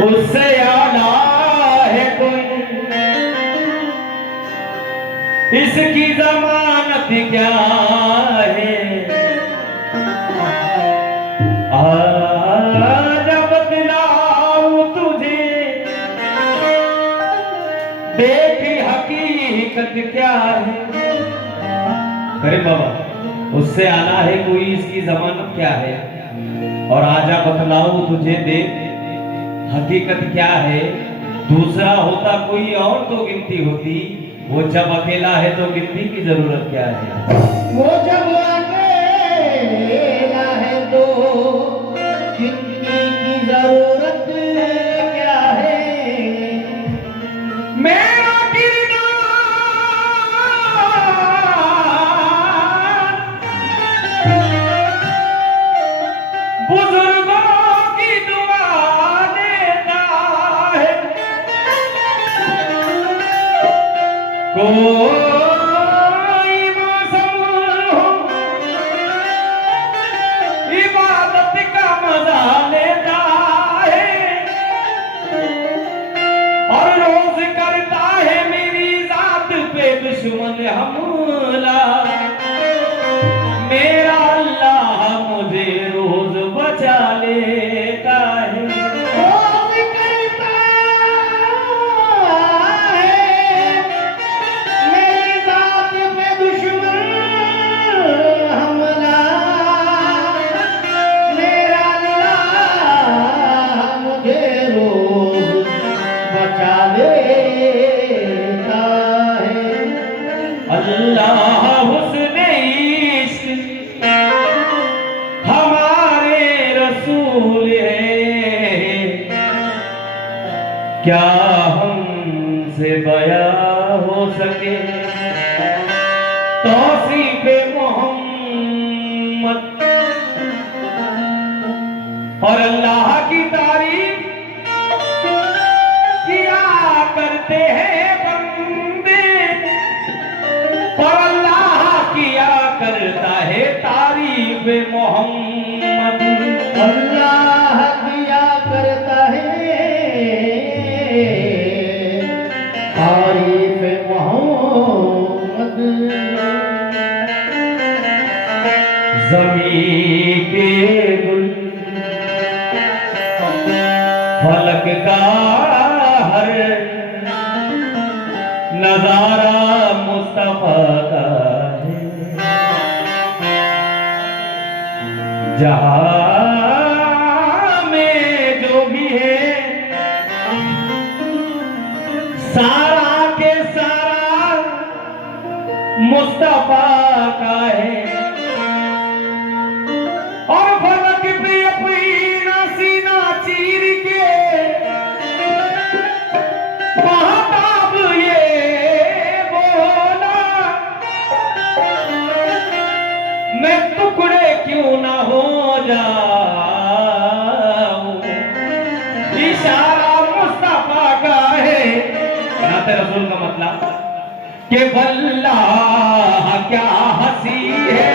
उससे आला है कोई, इसकी जमानत क्या है। आज बतलाऊं तुझे, देखी हकीकत क्या है। अरे बाबा, उससे आना है कोई, इसकी जमानत क्या है। और आजा बतलाऊं तुझे, देख हकीकत क्या है। दूसरा होता कोई और तो गिनती होती, वो जब अकेला है तो गिनती की जरूरत क्या है। वो जब अकेला है तो गिनती की जरूरत क्या है। मेरा गिरना बुजुर्गों की दुआ देता है। कोई मौसम हो, इबादत का मजा लेता है। और रोज करता है मेरी जात पे दुश्मन हमला। मेरा अल्लाह मुझे रोज बचा लेता है। रोज करता है मेरी जात पे दुश्मन हमला। मेरा अल्लाह मुझे रोज बचा लेता है। अल्लाह हुस्न इश्क हमारे रसूल है, क्या हमसे बयां हो सके तौसीफ मोहम्मद। और अल्लाह की तारीफ किया करते हैं बंदे, और अल्लाह किया करता है तारीफ मोहम्मद। अल्लाह किया करता है तारीफ मोहम्मद। ज़मीं के गुल फलक का हर नजारा मुस्तफा का है। जहां में जो भी है सारा के सारा मुस्तफा का है। और फलक पे अपना सीना चीर के महताब ये बोला, मैं टुकड़े क्यों ना हो जाऊं। इशारा मुस्तफा का है। नाते रसूल का मतलब कि वल्लाह क्या हंसी है,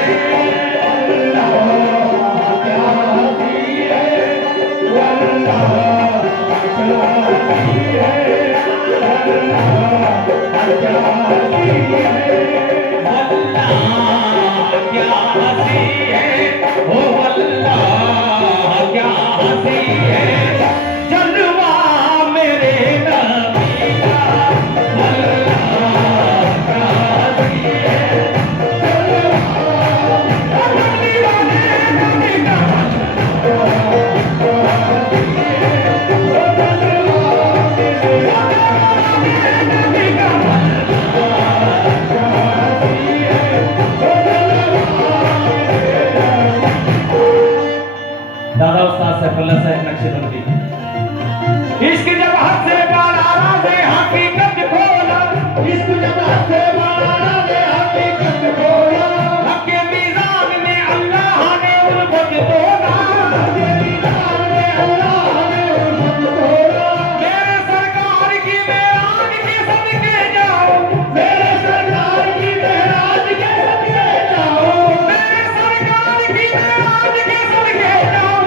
आसमान ने हकीकत बोला, हक के मीज़ान में अल्लाह ने उल्फत तोड़ा। मीज़ान में अल्लाह ने उल्फत तोड़ा। मेरे सरकार की मेराज के सदके जाओ, मेरे सरकार की महराज के सदके जाओ, मेरे सरकार की मेराज के सदके जाओ।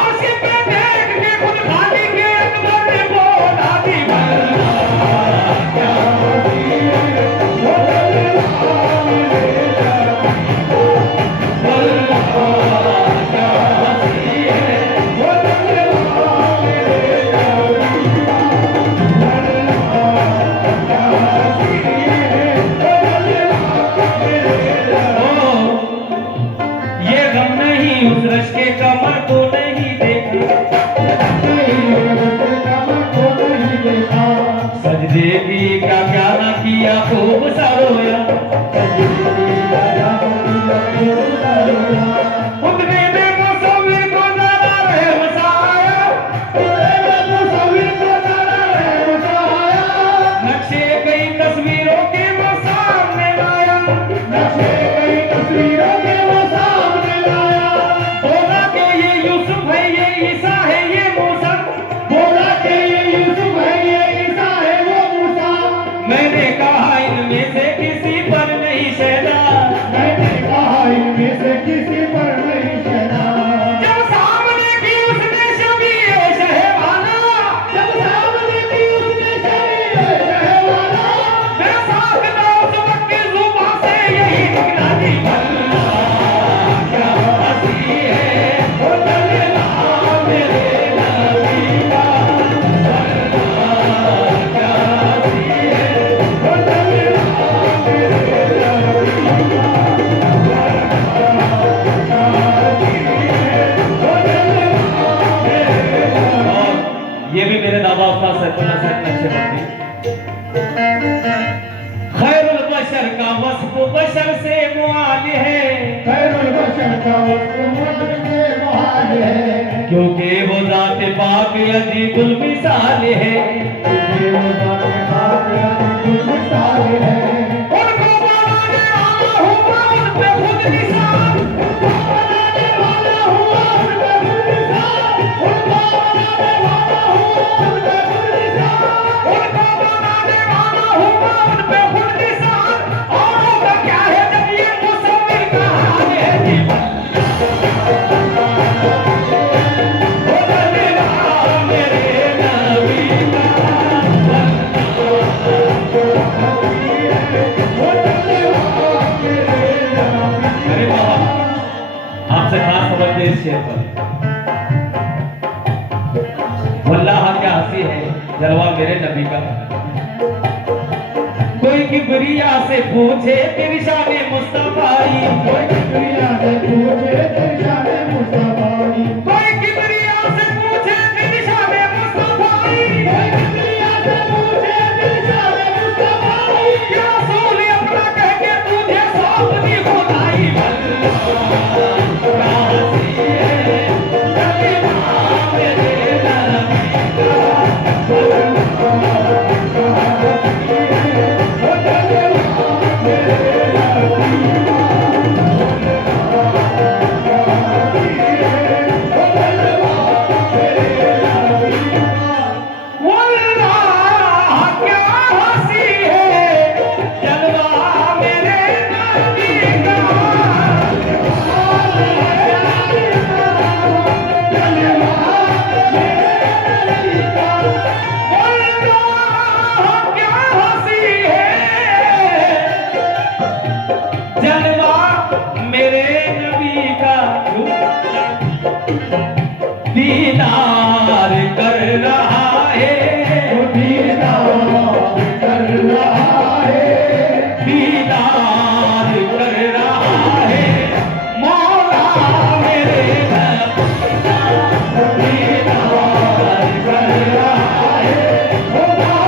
अर्श पे देख के खुद खाली के अकबर ने बोला दीवाना क्या ये गम नहीं उस रश के कमर को नहीं देखा, सजदे की क्या क्या ना किया खूब सरोया। खुदने में मुसव्विर को जरा रहे बसाया, नक्शे कई तस्वीरों के वो सामने लाया। बोला कि ये यूसुफ है, ये ईसा है, ये मूसा। मैंने कहा इनमें से किसी पर नहीं शहदा। जब सामने की उसने शबीए शहवाना, मैं साखना उस वक्त की जुबान से यही निकला दीवाना क्या हंसी है, ओ दलना मेरे नबी का। क्या हंसी है, ओ दलना मेरे नबी का। और ये भी मेरे दादा उस्ताद सैफुल्लाह साहब नक्शबंदी। खैरुल बशर का वस्फ बशर से मुआल है, क्योंकि वो जात पाक अजीबुल मिसाल है। उनको बनाने वाला हुआ उन पे खुद निशान, उनको बनाने वाला हुआ उन पे खुद निशान। औरों का क्या है जब ये मुसव्विर का हाल है दीवाना। ओ दलना मेरे नबी का। अरे बाबा, आपसे खास खबर दे इस शेर पर। वल्लाह क्या हंसी है जलवा मेरे नबी का। कोई किबरिया से पूछे तेरी शान मुस्तफाई, कोई किबरिया से पूछे तेरी शान मुस्तफाई, कोई किबरिया से पूछे तेरी शान मुस्तफाई, कोई किबरिया से पूछे तेरी शान मुस्तफाई। या रसूल अपना कह के तुझे सौंपनी खुदाई। क्या हंसी है कलिमा मेरे नबी का। दीदार कर रहा है, दीदार कर रहा है, दीदार कर रहा है मौला मेरे दीदार कर रहा है मौला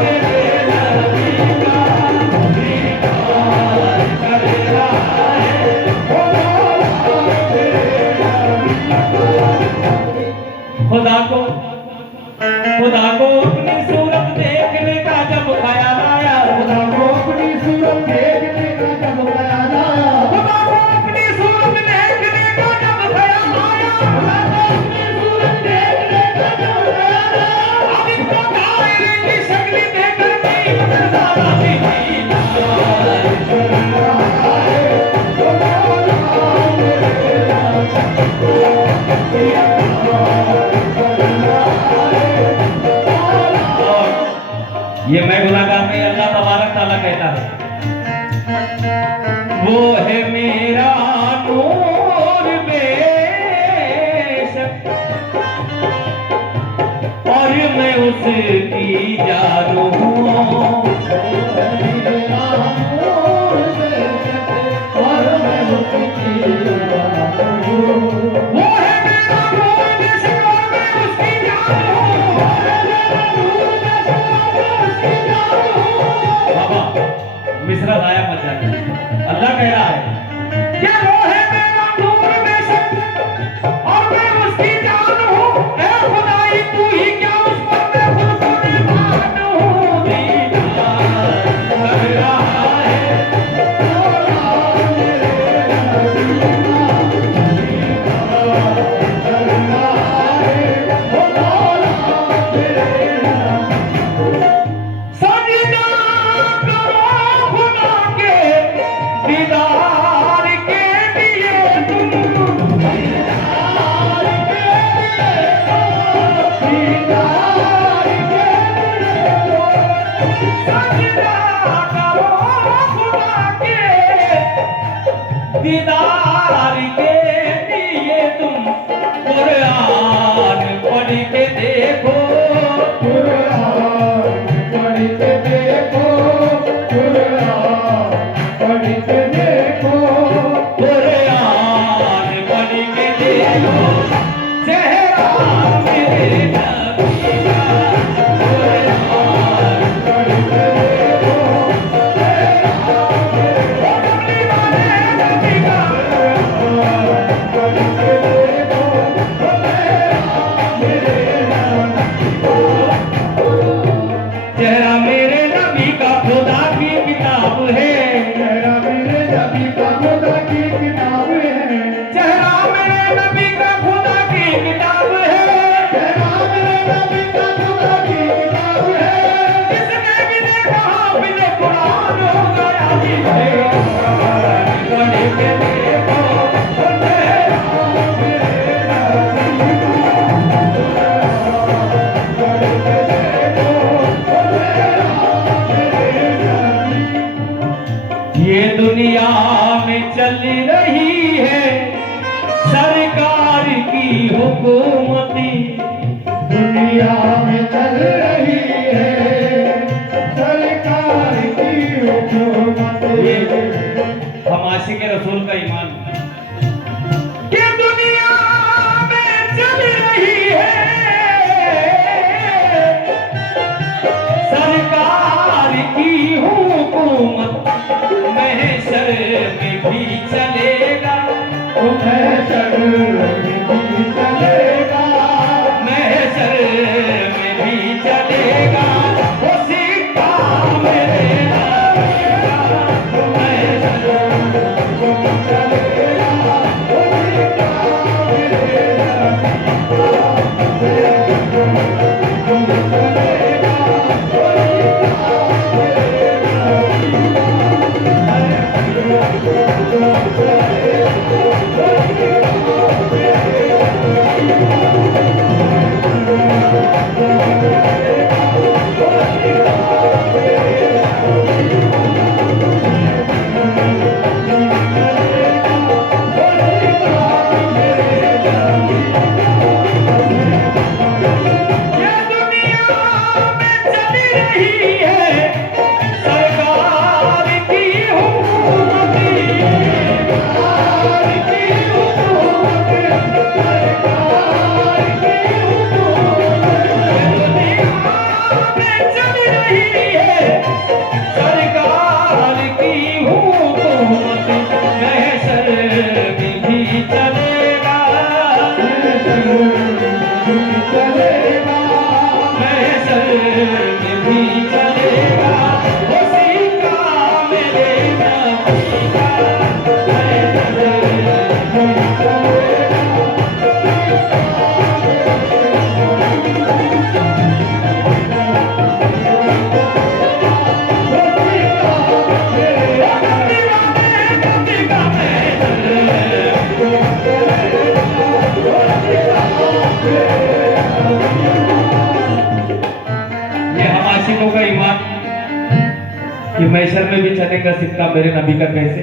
मेरे नबी का। दीदार कर रहा है मौला मेरे नबी का। खुदा को और ये मैं गुनाहगार नहीं, अल्लाह तबारक ताला कहता है, वो है मेरा नूर बेशक और मैं उसकी जानू हूँ। मिश्रा गाया मत जाने, अल्लाह कह रहा है कि वो है मेरा नूर बेशक और मैं उसकी जान हूँ। ऐ खुदाई तू ही क्या उस पर मैं खुद को कुर्बान हूँ। दीदार कर रहा है दीदार के लिए तुम सजदा करो खुदा के दीदार के लिए तुम कुरान पढ़ के देखो। कुरान पढ़ के देखो चेहरा मेरे नबी का। कुरान पढ़ के देखो चेहरा मेरे नबी का। चेहरा मेरे नबी का खुदा की किताब है। चेहरा मेरे नबी का खुदा की किताब है। चेहरा मेरे नबी का खुदा की किताब है। चेहरा मेरे नबी का खुदा की किताब है। जिसने भी देखा हाफिज़ कुरान हो गया जिसे कुरान पढ़ के देखो चेहरा मेरे नबी ये दुनिया में चल रही है सरकार की हुकूमती। दुनिया में चल रही है सरकार की हुकूमत। ये हम आशिक रसूल का ईमान है कि दुनिया में चल रही है सरकार की हुकूमत। महशर में भी चलेगा महशर में भी चलेगा महशर में भी चलेगा वो सिक्का मेरे नबी का। महशर में भी चलेगा वो सिक्का मेरे नबी ये दुनिया में चली रही है सरकार की हुकूमती। सरकार की हुकूमत। सरकार की हुकूमत। ये दुनिया में चली रही है सरकार की हुकूमत। महशर में भी चलेगा महशर में भी चलेगा वो सिक्का मेरे नबी का। महशर में भी चलेगा नबी का। महशर फिर मैशर में भी चने का सिक्का मेरे नबी का कैसे।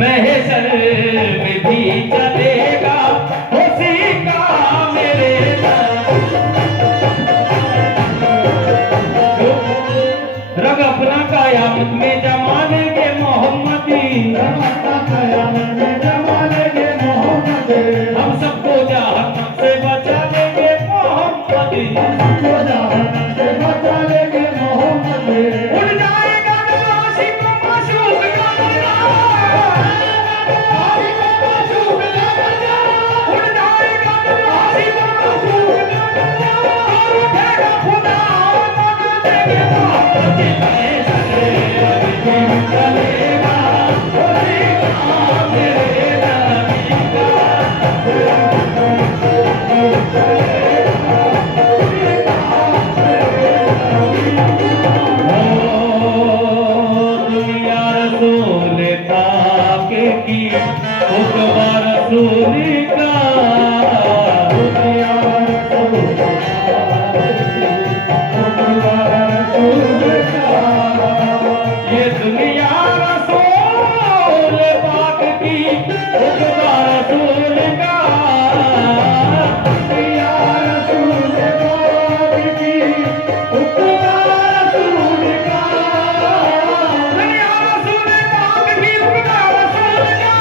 महशर में भी चलेगा उसी का मेरे रग अपना कयामत में जमा लेंगे मोहम्मदी, हम सबको जहन्नम से बचा लेंगे मोहम्मदी। उड़ जाएगा जब आशिक माशूक का मजा, उड़ जाएगा जब आशिक माशूक का मजा, और उठेगा खुदा और बना देंगे मोहम्मदी। चलेगा उसी का मेरे नबी का। दुनिया रसूल पाक की हुक्म रसूल का, ये दुनिया रसूल पाक की हुक्म रसूल का। दुनिया रसूल पाक की हुक्म रसूल का।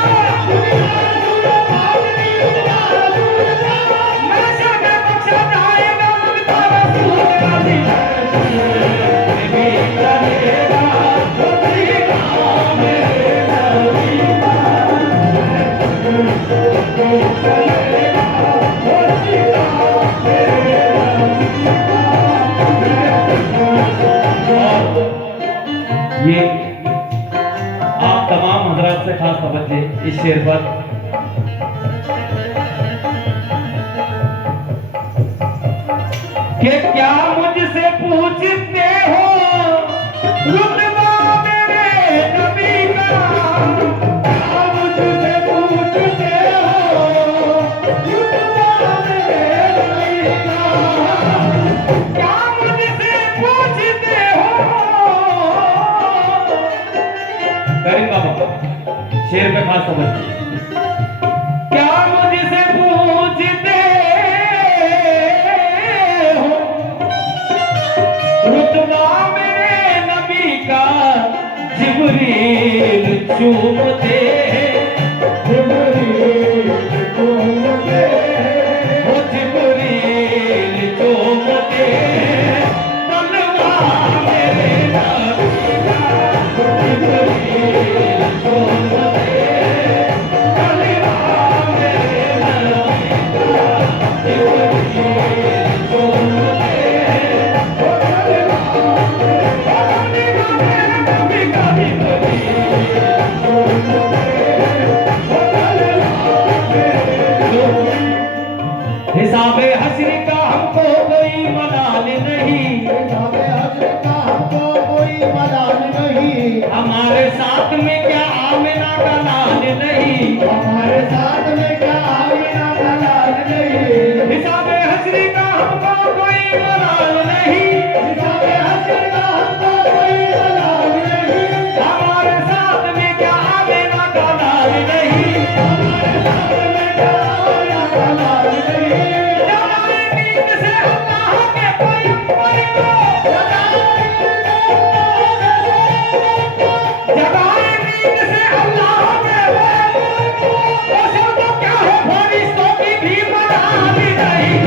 महशर में बख्शा जाएगा मुझको रसूल का दीदार। भी चलेगा उसी का मेरे नबी का। ये आप तमाम हजरात से खास तवज्जो इस शेर पर। कि क्या मुझसे पूछते हो रुतबा मेरे नबी का, क्या मुझसे पूछते हो रुतबा मेरे नबी का, क्या मुझसे पूछते हो। करीम बाबा शेर पे खास तवज्जो। क्या मुझसे पूछते हो रुतबा मेरे नबी का, जिब्रील चूमते वो जिब्रील चूमते तलवा मेरे नबी का, जिब्रील चूमते तलवा मेरे नबी का, जिब्रील चूमते हिसाबे हश्र का हमको कोई मलाल नहीं, हमारे साथ में क्या आमिना का लाल नहीं, हिसाबे हश्र का हमको कोई मलाल नहीं, हमारे साथ में क्या आमिना का लाल नहीं। जगाए नींद से अल्लाह के पैगंबर को, जगाए नींद से अल्लाह के पैगंबर को, ऐसा तो क्या है फरिश्तों की भी मजाल नहीं।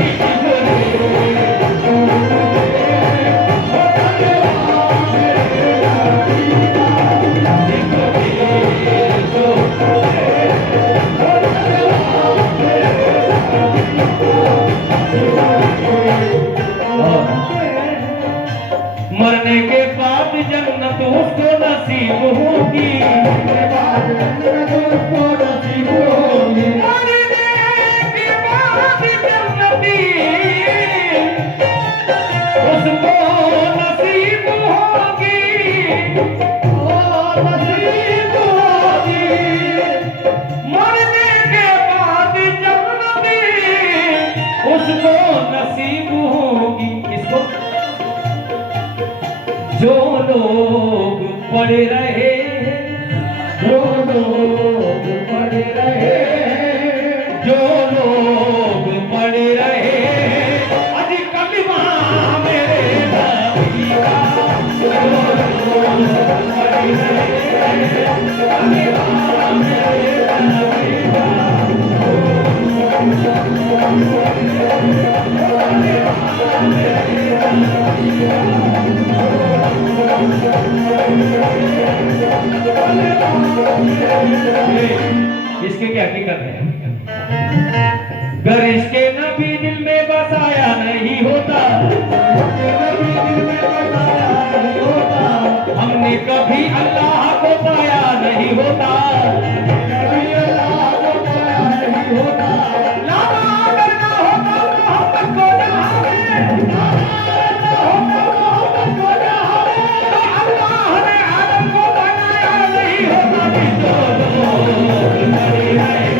मरने के बाद जन्नत उसको नसीब होगी, मरने के बाद जन्नत उसको नसीब होगी, मरने के बाद जन्नत उसको लोग पड़े रहे, जो लोग पड़े रहे, जो लोग पड़े रहे, अजी कलमा मेरे नबी का, जो लोग पड़े रहे, कलमा मेरे नबी का। इसके क्या हकीकत है? गर इसके नबी दिल में बसाया नहीं होता, हमने कभी अल्लाह को पाया नहीं होता, कभी अल्लाह को पाया नहीं होता। लामा अगर ना होता मोहम्मद को जहां में, तो अल्लाह ने आदम को बनाया नहीं होता। जो लोग पड़े रहे,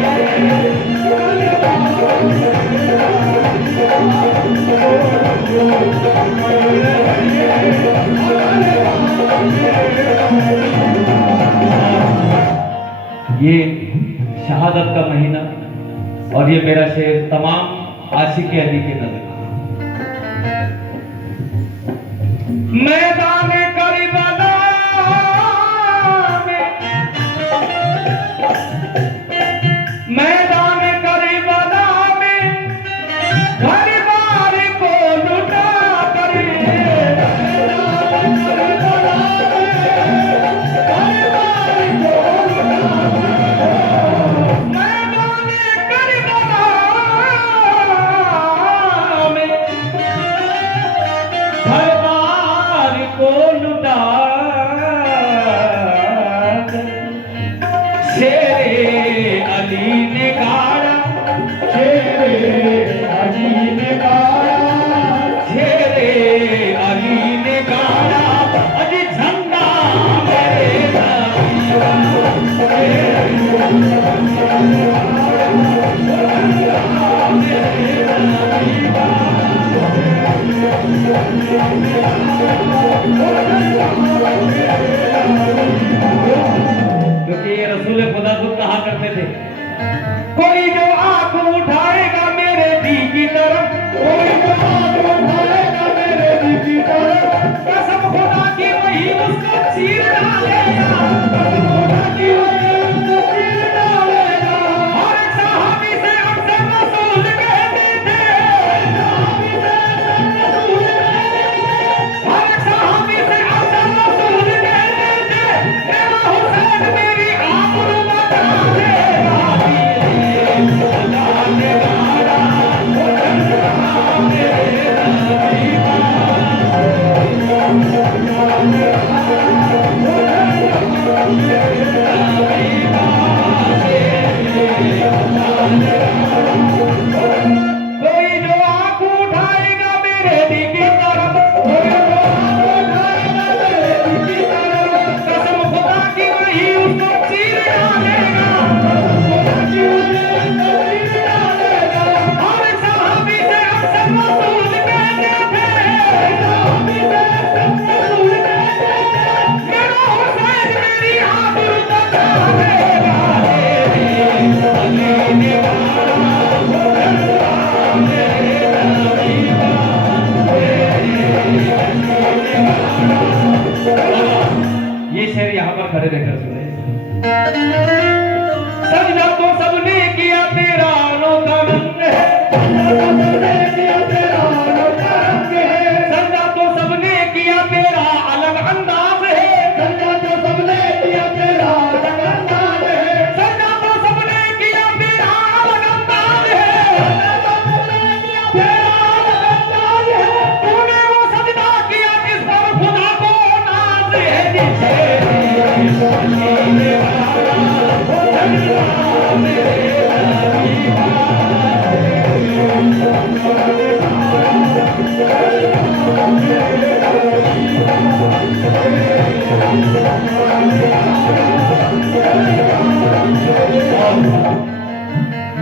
ये शहादत का महीना और ये मेरा शेर तमाम आशिक अली के नजर। मैदान करबला में, मैदान करबला में घर बार को लुटा कर, शेरे अली ने गाड़ा, शेरे अली ने गाया, शेरे अली ने गाड़ा, अजी झंडा मेरे नबी का, क्योंकि ये रसूल खुदा खुद कहा करते थे, कोई जो आंख उठाएगा मेरे दी की तरफ, कोई जो हाथ उठाएगा मेरे दिल की तरफ, कसम खुदा की वही उसको चीर डालेगा, खुदा की वजह उसको चीर डालेगा। और एक सहाबी से अक्सर रसूल कहते थे, और एक सहाबी से अक्सर रसूल कहते थे, मेरा हुसैन मेरी आबरू बचा देगा, खुदा ने गाड़ा, मेरे नबी का। कोई जो आंख उठाएगा मेरे दी की तरफ, कोई जो हाथ उठाएगा मेरे दिल की तरफ, कसम खुदा की वही उसको चीर डालेगा, खुदा की वजह उसको चीर डालेगा। और एक सहाबी से अक्सर रसूल कहते थे, मेरा हुसैन मेरी आबरू बचा देगा, अली ने गाड़ा, मेरे नबी का, ये शेर यहाँ पर खड़े रहकर सुने। सजदा तो सबने किया तेरा अनोखा रंग है, सबने किया तेरा अनोखा रंग है, सजदा तो सबने किया तेरा अलग अंदाज है, सजदा तो सबने किया तेरा अलग अंदाज है, सजदा तो सबने किया तेरा अलग अंदाज है, सजदा तो सबने किया तेरा अलग अंदाज है। तूने वो सजदा किया जिस पर खुदा को नाज है, जिसे अली ने गाड़ा, मेरे नबी का।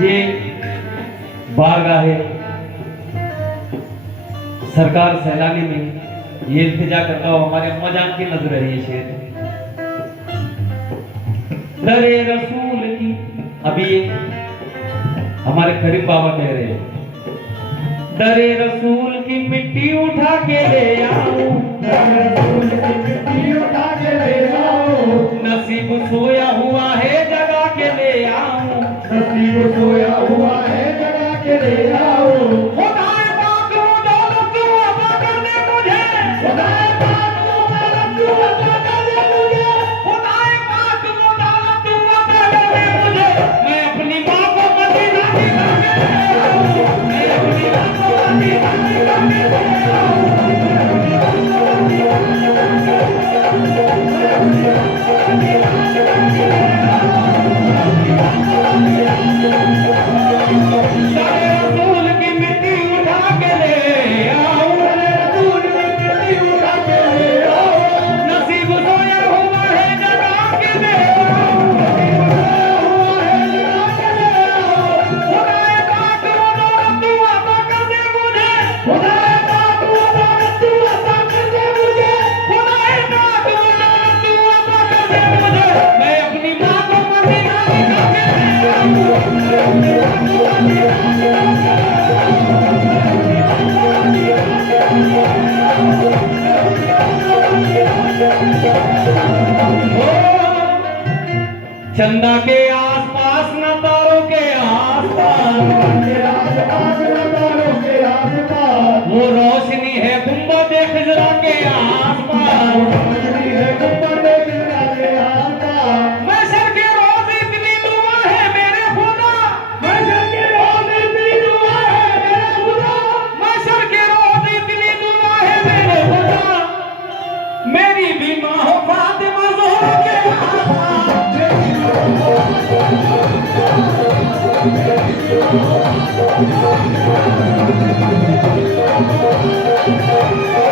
ये बारगाह सरकार सैलानी में ये इल्तिजा करता हूँ, हमारे अम्मा जान की नजर है ये शेर। दरे रसूल की, अभी ये हमारे करीब बाबा कह रहे हैं, दरे रसूल की मिट्टी उठा के ले आओ, दरे रसूल की मिट्टी उठा के ले आओ, नसीब सोया हुआ है जगा के ले आओ, नसीब सोया हुआ है जगा के ले आओ। खुदाए पाक वो दौलत तू अता कर दे मुझे, खुदाए पाक वो दौलत तू अता कर दे मुझे, खुदाए पाक वो दौलत तू अता कर दे मुझे, मैं अपनी माँ को मदीना दिला के ले आऊं, मैं अपनी माँ को मदीना दिला के ले आऊं। दरे रसूल की मिट्टी उठा के ले आऊं, दरे रसूल की मिट्टी उठा के ले आओ, नसीब सोया हुआ है जगा के ले आऊं, हुआ है जगा के ले आओ। खुदाए पाक वो दौलत तू अता कर दे मुझे, खुदाए पाक वो दौलत तू अता कर दे मुझे, खुदाए पाक वो दौलत तू अता कर दे मुझे, मैं अपनी माँ को मदीना दिखा के ले आऊं। चंदा के आसपास न तारों के आसपास, के आसपास नजारों के आसपास, वो रोशनी है गुंबद खिजरा के आसपास, रोशनी है गुंबद खिजरा के आसपास। महशर के रोज इतनी दुआ है मेरे खुदा, महशर के रोज इतनी दुआ है मेरे खुदा, महशर के रोज इतनी दुआ है मेरे खुदा, मेरी भी माँ हो फातिमा ज़ोहरा के आसपास, मेरी